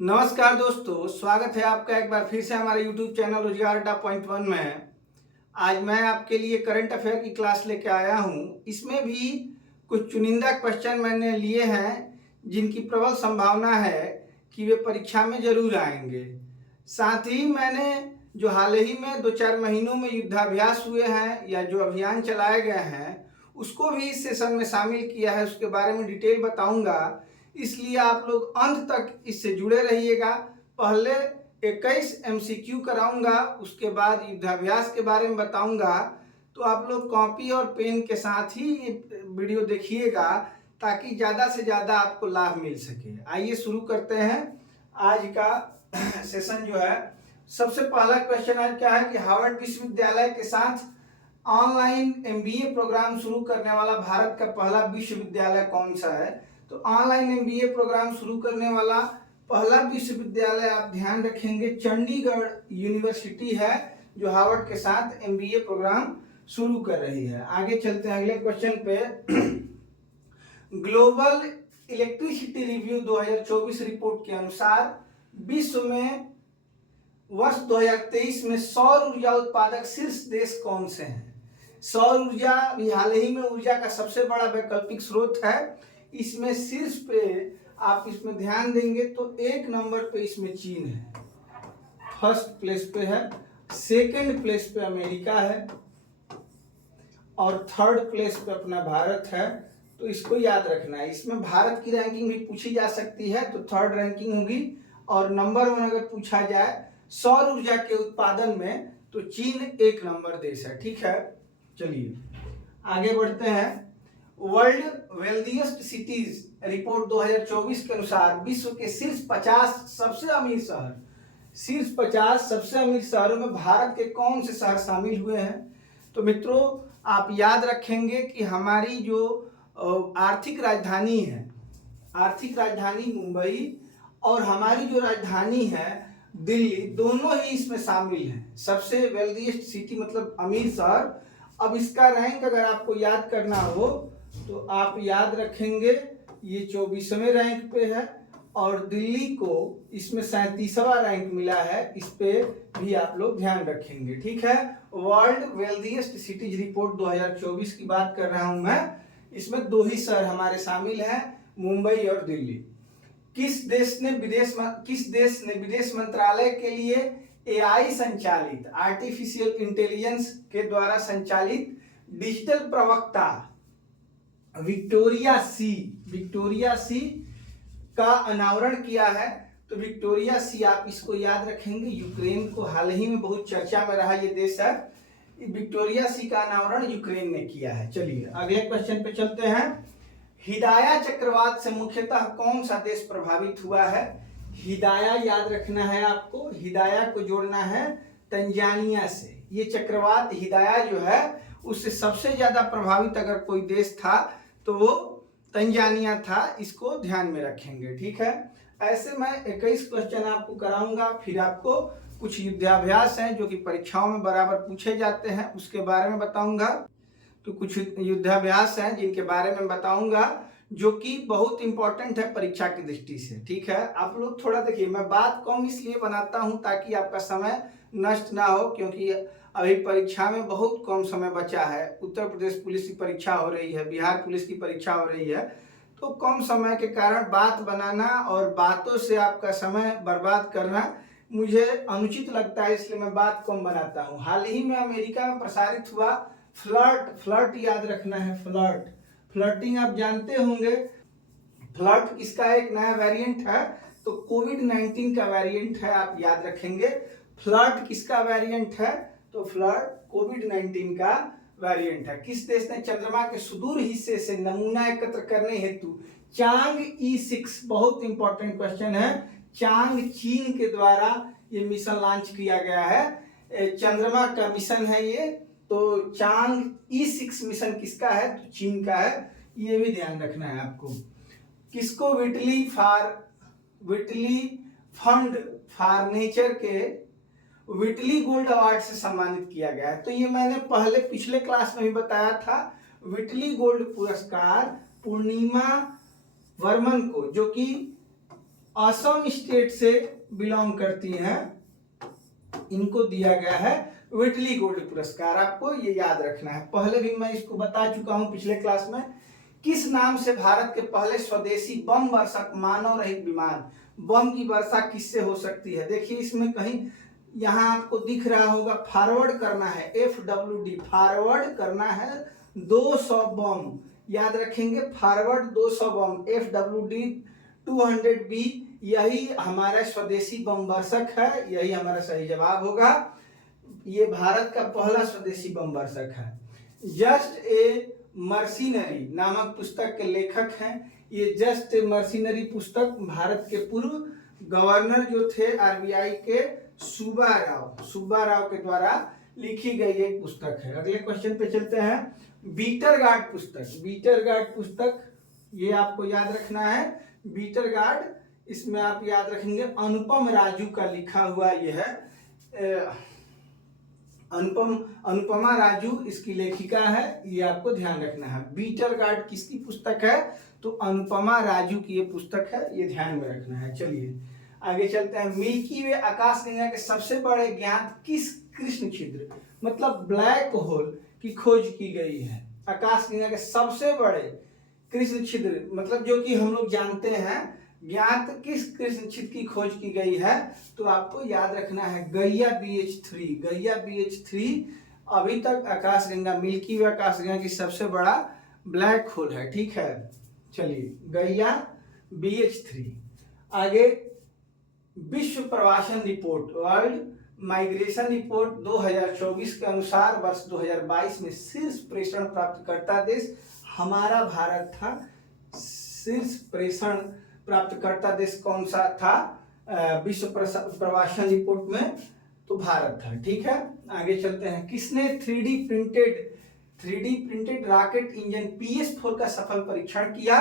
नमस्कार दोस्तों, स्वागत है आपका एक बार फिर से हमारे YouTube चैनल रोजगार अड्डा पॉइंट वन में। आज मैं आपके लिए करंट अफेयर की क्लास लेके आया हूँ। इसमें भी कुछ चुनिंदा क्वेश्चन मैंने लिए हैं जिनकी प्रबल संभावना है कि वे परीक्षा में जरूर आएंगे। साथ ही मैंने जो हाल ही में 2-4 महीनों में युद्धाभ्यास हुए हैं या जो अभियान चलाए गए हैं उसको भी इस सेशन में शामिल किया है, उसके बारे में डिटेल बताऊंगा। इसलिए आप लोग अंत तक इससे जुड़े रहिएगा। पहले 21 MCQ कराऊंगा, उसके बाद युद्धाभ्यास के बारे में बताऊंगा। तो आप लोग कॉपी और पेन के साथ ही ये वीडियो देखिएगा ताकि ज़्यादा से ज़्यादा आपको लाभ मिल सके। आइए शुरू करते हैं आज का सेशन जो है। सबसे पहला क्वेश्चन आज क्या है कि हार्वर्ड विश्वविद्यालय के साथ ऑनलाइन MBA प्रोग्राम शुरू करने वाला भारत का पहला विश्वविद्यालय कौन सा है। तो ऑनलाइन MBA प्रोग्राम शुरू करने वाला पहला विश्वविद्यालय आप ध्यान रखेंगे चंडीगढ़ यूनिवर्सिटी है, जो हार्वर्ड के साथ MBA प्रोग्राम शुरू कर रही है। आगे चलते हैं अगले क्वेश्चन पे। ग्लोबल इलेक्ट्रिसिटी रिव्यू 2024 रिपोर्ट के अनुसार विश्व में वर्ष 2023 में सौर ऊर्जा उत्पादक शीर्ष देश कौन से हैं। सौर ऊर्जा भी हाल ही में ऊर्जा का सबसे बड़ा वैकल्पिक स्रोत है। इसमें शीर्ष पे आप इसमें ध्यान देंगे तो 1 नंबर पे इसमें चीन है, फर्स्ट प्लेस पे है। सेकंड प्लेस पे अमेरिका है और थर्ड प्लेस पे अपना भारत है। तो इसको याद रखना है। इसमें भारत की रैंकिंग भी पूछी जा सकती है तो थर्ड रैंकिंग होगी। और नंबर 1 अगर पूछा जाए सौर ऊर्जा के उत्पादन में तो चीन 1 नंबर देश है। ठीक है, चलिए आगे बढ़ते हैं। वर्ल्ड वेल्दिएस्ट सिटीज रिपोर्ट 2024 के अनुसार विश्व के शीर्ष 50 सबसे अमीर शहर, शीर्ष 50 सबसे अमीर शहरों में भारत के कौन से शहर शामिल हुए हैं। तो मित्रों आप याद रखेंगे कि हमारी जो आर्थिक राजधानी है, आर्थिक राजधानी मुंबई और हमारी जो राजधानी है दिल्ली, दोनों ही इसमें शामिल हैं। सबसे वेल्दिएस्ट सिटी मतलब अमीर शहर। अब इसका रैंक अगर आपको याद करना हो तो आप याद रखेंगे ये 24वें रैंक पे है और दिल्ली को इसमें 37वां रैंक मिला है। इस पे भी आप लोग ध्यान रखेंगे। ठीक है, वर्ल्ड वेल्दिएस्ट सिटीज रिपोर्ट 2024 की बात कर रहा हूं मैं। इसमें 2 ही शहर हमारे शामिल हैं, मुंबई और दिल्ली। किस देश ने विदेश मंत्रालय के लिए AI संचालित आर्टिफिशियल इंटेलिजेंस के द्वारा संचालित डिजिटल प्रवक्ता विक्टोरिया सी का अनावरण किया है। तो विक्टोरिया सी आप इसको याद रखेंगे। यूक्रेन को हाल ही में बहुत चर्चा में रहा ये देश है। विक्टोरिया सी का अनावरण यूक्रेन ने किया है। चलिए अगले क्वेश्चन पे चलते हैं। हिदाया चक्रवात से मुख्यतः कौन सा देश प्रभावित हुआ है। हिदाया याद रखना है आपको, हिदाया को जोड़ना है तंजानिया से। ये चक्रवात हिदाया जो है उससे सबसे ज्यादा प्रभावित अगर कोई देश था तो वो तंजानिया था। इसको ध्यान में रखेंगे। ठीक है, ऐसे मैं 21 क्वेश्चन आपको कराऊंगा। फिर आपको कुछ युद्धाभ्यास हैं जो कि परीक्षाओं में बराबर पूछे जाते हैं, उसके बारे में बताऊंगा। तो कुछ युद्धाभ्यास हैं जिनके बारे में बताऊंगा जो कि बहुत इंपॉर्टेंट है परीक्षा की दृष्टि से। ठीक है, आप लोग थोड़ा देखिए, मैं बात कम इसलिए बनाता हूं ताकि आपका समय नष्ट ना हो, क्योंकि अभी परीक्षा में बहुत कम समय बचा है। उत्तर प्रदेश पुलिस की परीक्षा हो रही है, बिहार पुलिस की परीक्षा हो रही है। तो कम समय के कारण बात बनाना और बातों से आपका समय बर्बाद करना मुझे अनुचित लगता है, इसलिए मैं बात कम बनाता हूँ। हाल ही में अमेरिका में प्रसारित हुआ फ्लर्ट याद रखना है। फ्लर्टिंग आप जानते होंगे। फ्लर्ट इसका एक नया वेरिएंट है, तो कोविड-19 का वेरिएंट है, आप याद रखेंगे। फ्लर्ट किसका वेरिएंट है, तो फ्लर्ट कोविड-19 का वेरिएंट है। किस देश ने चंद्रमा के सुदूर हिस्से से नमूना एकत्र करने हेतु चांग E6, बहुत इंपॉर्टेंट क्वेश्चन है, चांग चीन के द्वारा ये मिशन लॉन्च किया गया है। चंद्रमा का मिशन है ये। तो चांग E6 मिशन किसका है, तो चीन का है। ये भी ध्यान रखना है आपको। किसको विटली फंड फॉर नेचर के विटली गोल्ड अवार्ड से सम्मानित किया गया है। तो ये मैंने पिछले क्लास में भी बताया था। विटली गोल्ड पुरस्कार पूर्णिमा वर्मन को, जो कि असम स्टेट से बिलोंग करती हैं, इनको दिया गया है व्हिटली गोल्ड पुरस्कार। आपको ये याद रखना है, पहले भी मैं इसको बता चुका हूं पिछले क्लास में। किस नाम से भारत के पहले स्वदेशी बम वर्षक मानव रहित विमान, बम की वर्षा किससे हो सकती है? देखिए इसमें कहीं यहां आपको दिख रहा होगा फॉरवर्ड करना है, FWD फॉरवर्ड करना है 200 बम, याद रखेंगे फॉरवर्ड 200 बम, FWD 200B, यही हमारा स्वदेशी बम वर्षक है, यही हमारा सही जवाब होगा। ये भारत का पहला स्वदेशी बम वर्षक है। जस्ट ए मर्सिनरी नामक पुस्तक के लेखक हैं। ये जस्ट ए मर्सिनरी पुस्तक भारत के पूर्व गवर्नर जो थे RBI के सुब्बा राव के द्वारा लिखी गई एक पुस्तक है। अगले क्वेश्चन पे चलते हैं। बीटरगार्ड पुस्तक ये आपको याद रखना है। बीटरगार्ड, इसमें आप याद रखेंगे अनुपम राजू का लिखा हुआ ये है। अनुपमा राजू इसकी लेखिका है, ये आपको ध्यान रखना है। बीटरगार्ड किसकी पुस्तक है? तो अनुपमा राजू की ये पुस्तक है, ये ध्यान में रखना है। चलिए आगे चलते हैं। मिल्की वे आकाश गंगा के सबसे बड़े ज्ञात किस कृष्ण छिद्र मतलब ब्लैक होल की खोज की गई है? आकाश गंगा के सबसे बड़े कृष्ण छिद्र मतलब जो कि हम लोग जानते हैं ज्ञात किस कृष्ण छिद्र की खोज की गई है? तो आपको याद रखना है गैया BH3 अभी तक आकाशगंगा, मिल्की वे आकाशगंगा की सबसे बड़ा ब्लैक होल है। ठीक है, चलिए गैया BH3। आगे विश्व प्रवासन रिपोर्ट, वर्ल्ड माइग्रेशन रिपोर्ट 2024 के अनुसार वर्ष 2022 में शीर्ष प्रेषण प्राप्तकर्ता देश हमारा भारत था। शीर्ष प्रेषण प्राप्तकर्ता देश कौन सा था विश्व प्रवासन रिपोर्ट में? तो भारत था। ठीक है, आगे चलते हैं। किसने 3D printed rocket engine PS4 का सफल परीक्षण किया?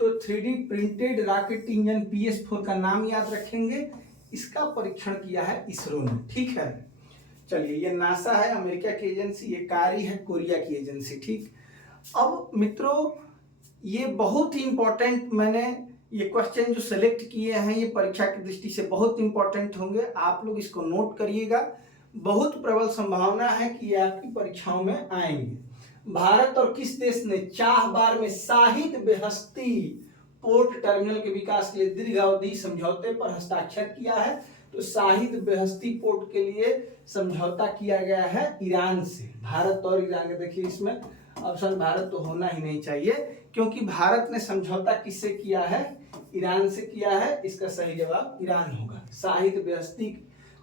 तो 3D printed rocket engine PS4 का नाम याद रखेंगे, इसका परीक्षण किया है इसरो ने। ठीक है, चलिए ये नासा है अमेरिका की एजेंसी, ये कारी है कोरिया की एजेंसी। ठीक, अब मित्रों ये बहुत ही इंपॉर्टेंट, मैंने ये क्वेश्चन जो सेलेक्ट किए हैं ये परीक्षा की दृष्टि से बहुत इंपॉर्टेंट होंगे, आप लोग इसको नोट करिएगा। बहुत प्रबल संभावना है कि ये आपकी परीक्षाओं में आएंगे। भारत और किस देश ने चाहबार में शाहिद बेहस्ती पोर्ट टर्मिनल के विकास के लिए दीर्घावधि समझौते पर हस्ताक्षर किया है? तो शाहिद बेहस्ती पोर्ट के लिए समझौता किया गया है ईरान से। भारत और ईरान, देखिए इसमें ऑप्शन भारत तो होना ही नहीं चाहिए, क्योंकि भारत ने समझौता किससे किया है? ईरान से किया है। इसका सही जवाब ईरान होगा। शाहिद बेहस्ती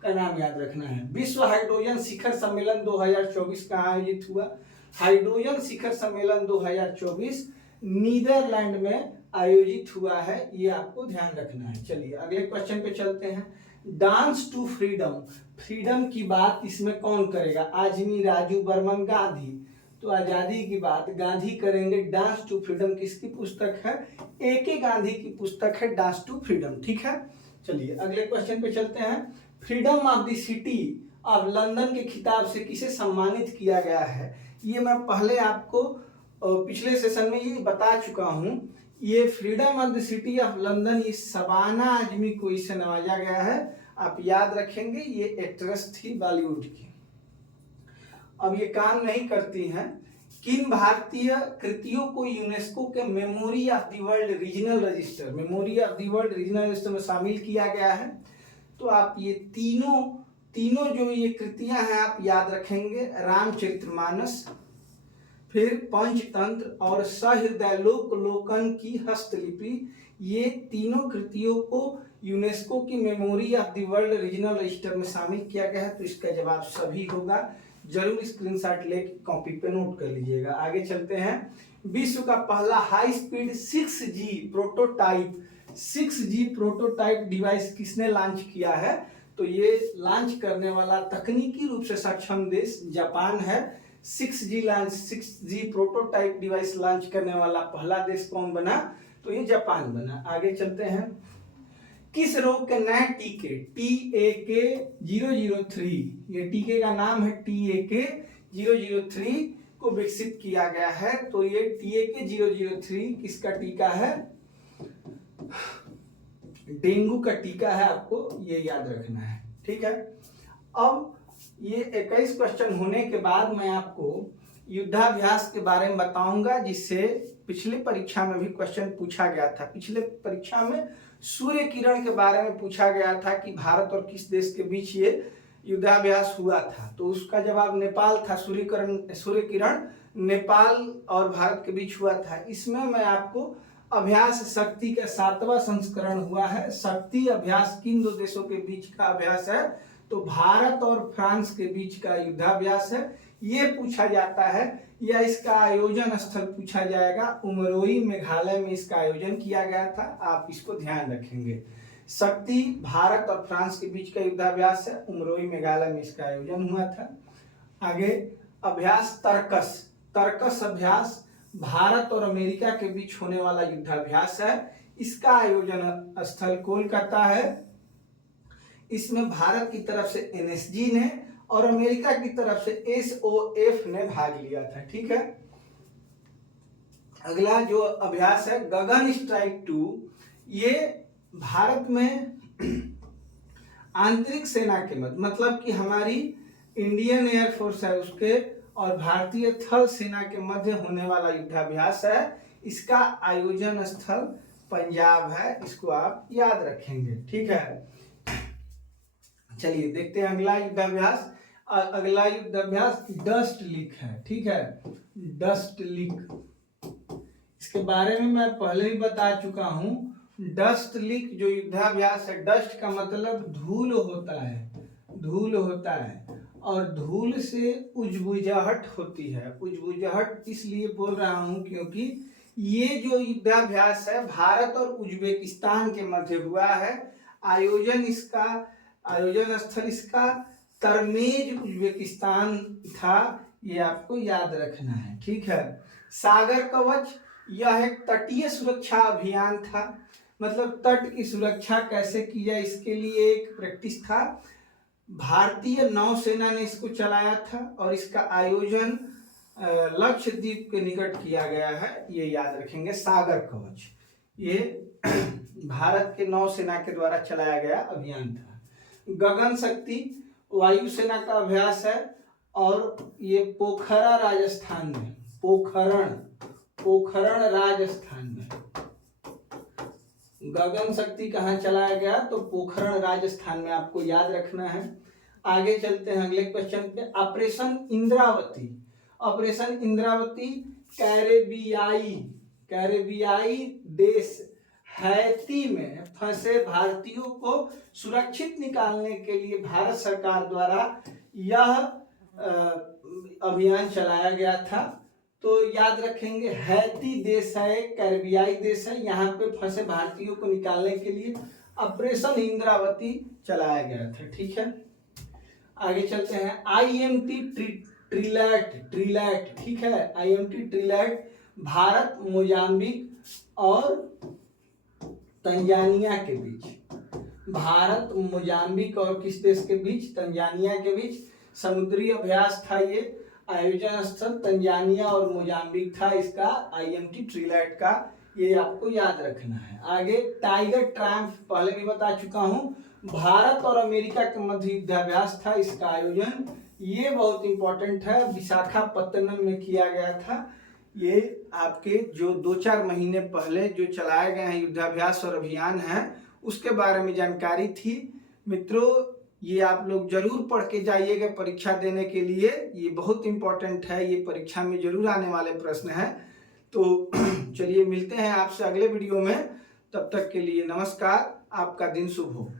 का नाम याद रखना है। विश्व हाइड्रोजन शिखर सम्मेलन 2024 कहाँ आयोजित हुआ? हाइड्रोजन शिखर सम्मेलन 2024 नीदरलैंड में आयोजित हुआ है, ये आपको ध्यान रखना है। चलिए अगले क्वेश्चन पे चलते हैं। डांस टू फ्रीडम की बात इसमें कौन करेगा? आजमी, राजू बर्मन, गांधी। तो आजादी की बात गांधी करेंगे। डांस टू फ्रीडम किसकी पुस्तक है? AK गांधी की पुस्तक है डांस टू फ्रीडम। ठीक है, चलिए अगले क्वेश्चन पे चलते हैं। Freedom of the city of London के खिताब से किसे सम्मानित किया गया है? ये मैं पहले आपको पिछले सेशन में ये बता चुका हूं। ये freedom of the city of London, ये शबाना आजमी को इससे नवाजा गया है। आप याद रखेंगे, ये एक्ट्रेस थी बॉलीवुड की। अब ये काम नहीं करती हैं। किन भारतीय कृतियों को यूनेस्को के memory of the world regional register में शामिल किया गया है? तो आप ये तीनों जो ये कृतियां हैं आप याद रखेंगे। रामचरितमानस, फिर पंचतंत्र और सहृदय लोकन की हस्तलिपि, ये तीनों कृतियों को यूनेस्को की memory of the world regional register में शामिल किया गया है। तो इसका जवाब सभी होगा। जरूर स्क्रीनशॉट लेके कॉपी पे नोट कर लीजिएगा। आगे चलते हैं। विश्व का पहला high speed 6G prototype device किसने लॉन्च किया है? तो ये लॉन्च करने वाला तकनीकी रूप से सक्षम देश जापान है। 6G प्रोटोटाइप डिवाइस लॉन्च करने वाला पहला देश कौन बना? तो ये जापान बना। आगे चलते हैं। किस रोग के नए टीके TAK-003, ये टीके का नाम है TAK-003 को विकसित किया गया है? तो ये TAK-003 किसका टीका है? डेंगू का टीका है, आपको ये याद रखना है। ठीक है, अब ये 21 क्वेश्चन होने के बाद मैं आपको युद्धाभ्यास के बारे में बताऊंगा, जिससे पिछली परीक्षा में भी क्वेश्चन पूछा गया था। पिछले परीक्षा में सूर्य किरण के बारे में पूछा गया था कि भारत और किस देश के बीच ये युद्धाभ्यास हुआ था, तो उसका जवाब नेपाल था। सूर्य किरण नेपाल और भारत के बीच हुआ था। इसमें मैं आपको अभ्यास शक्ति का 7वां संस्करण हुआ है। शक्ति अभ्यास किन दो देशों के बीच का अभ्यास है, तो भारत और फ्रांस के बीच का युद्धाभ्यास है। ये पूछा जाता है, या इसका आयोजन स्थल पूछा जाएगा। उमरोई मेघालय में इसका आयोजन किया गया था, आप इसको ध्यान रखेंगे। शक्ति भारत और फ्रांस के बीच का युद्धाभ्यास है, उमरोई मेघालय में इसका आयोजन हुआ था। आगे अभ्यास तर्कस। तर्कस अभ्यास भारत और अमेरिका के बीच होने वाला युद्धाभ्यास है। इसका आयोजन स्थल कोलकाता है। इसमें भारत की तरफ से NSG ने और अमेरिका की तरफ से SOF ने भाग लिया था। ठीक है, अगला जो अभ्यास है गगन स्ट्राइक 2, ये भारत में आंतरिक सेना के मध्य, मतलब कि हमारी इंडियन एयरफोर्स है उसके और भारतीय थल सेना के मध्य होने वाला युद्धाभ्यास है। इसका आयोजन स्थल पंजाब है, इसको आप याद रखेंगे। ठीक है, चलिए देखते हैं अगला युद्धाभ्यास। अगला युद्धाभ्यास डस्ट लीक है। ठीक है, डस्ट लीक, इसके बारे में मैं पहले ही बता चुका हूं। डस्ट लीक जो युद्धाभ्यास है, डस्ट का मतलब धूल होता है, धूल होता है, और धूल से उजबुजाहट होती है। उजबुजाहट इसलिए बोल रहा हूं क्योंकि ये जो युद्धाभ्यास है भारत और उज्बेकिस्तान के मध्य हुआ है। आयोजन स्थल इसका तरमेज उज्बेकिस्तान था, ये आपको याद रखना है। ठीक है, सागर कवच, यह एक तटीय सुरक्षा अभियान था, मतलब तट की सुरक्षा कैसे की जाए इसके लिए एक प्रैक्टिस था। भारतीय नौसेना ने इसको चलाया था और इसका आयोजन लक्षद्वीप के निकट किया गया है, ये याद रखेंगे। सागर कवच ये भारत के नौसेना के द्वारा चलाया गया अभियान था। गगन शक्ति वायुसेना का अभ्यास है और ये पोखरा राजस्थान में, पोखरण राजस्थान में गगन शक्ति कहाँ चलाया गया, तो पोखरण राजस्थान में, आपको याद रखना है। आगे चलते हैं अगले क्वेश्चन पे। ऑपरेशन इंद्रावती। ऑपरेशन इंद्रावती कैरेबियाई देश हैती में फंसे भारतीयों को सुरक्षित निकालने के लिए भारत सरकार द्वारा यह अभियान चलाया गया था। तो याद रखेंगे, हैती देश है, कैरेबियाई देश है, यहाँ पे फंसे भारतीयों को निकालने के लिए ऑपरेशन इंद्रावती चलाया गया था। ठीक है, आगे चलते हैं। IMT ट्रिलैट, ठीक है, IMT ट्रिलैट भारत, मोजाम्बिक और तंजानिया के बीच, भारत, मोजाम्बिक और किस देश के बीच, तंजानिया के बीच समुद्री अभ्यास था। ये आयोजन स्थल तंजानिया और मोजाम्बिक था इसका, IMT ट्रिलैट का, ये आपको याद रखना है। आगे टाइगर ट्रायम्फ, पहले भी बता चुका हूं, भारत और अमेरिका के मध्य युद्धाभ्यास था। इसका आयोजन ये बहुत इंपॉर्टेंट है, विशाखापत्तनम में किया गया था। ये आपके जो 2-4 महीने पहले जो चलाए गए हैं युद्धाभ्यास और अभियान है उसके बारे में जानकारी थी। मित्रों, ये आप लोग जरूर पढ़ के जाइएगा परीक्षा देने के लिए, ये बहुत इंपॉर्टेंट है, ये परीक्षा में जरूर आने वाले प्रश्न हैं। तो चलिए मिलते हैं आपसे अगले वीडियो में, तब तक के लिए नमस्कार, आपका दिन शुभ हो।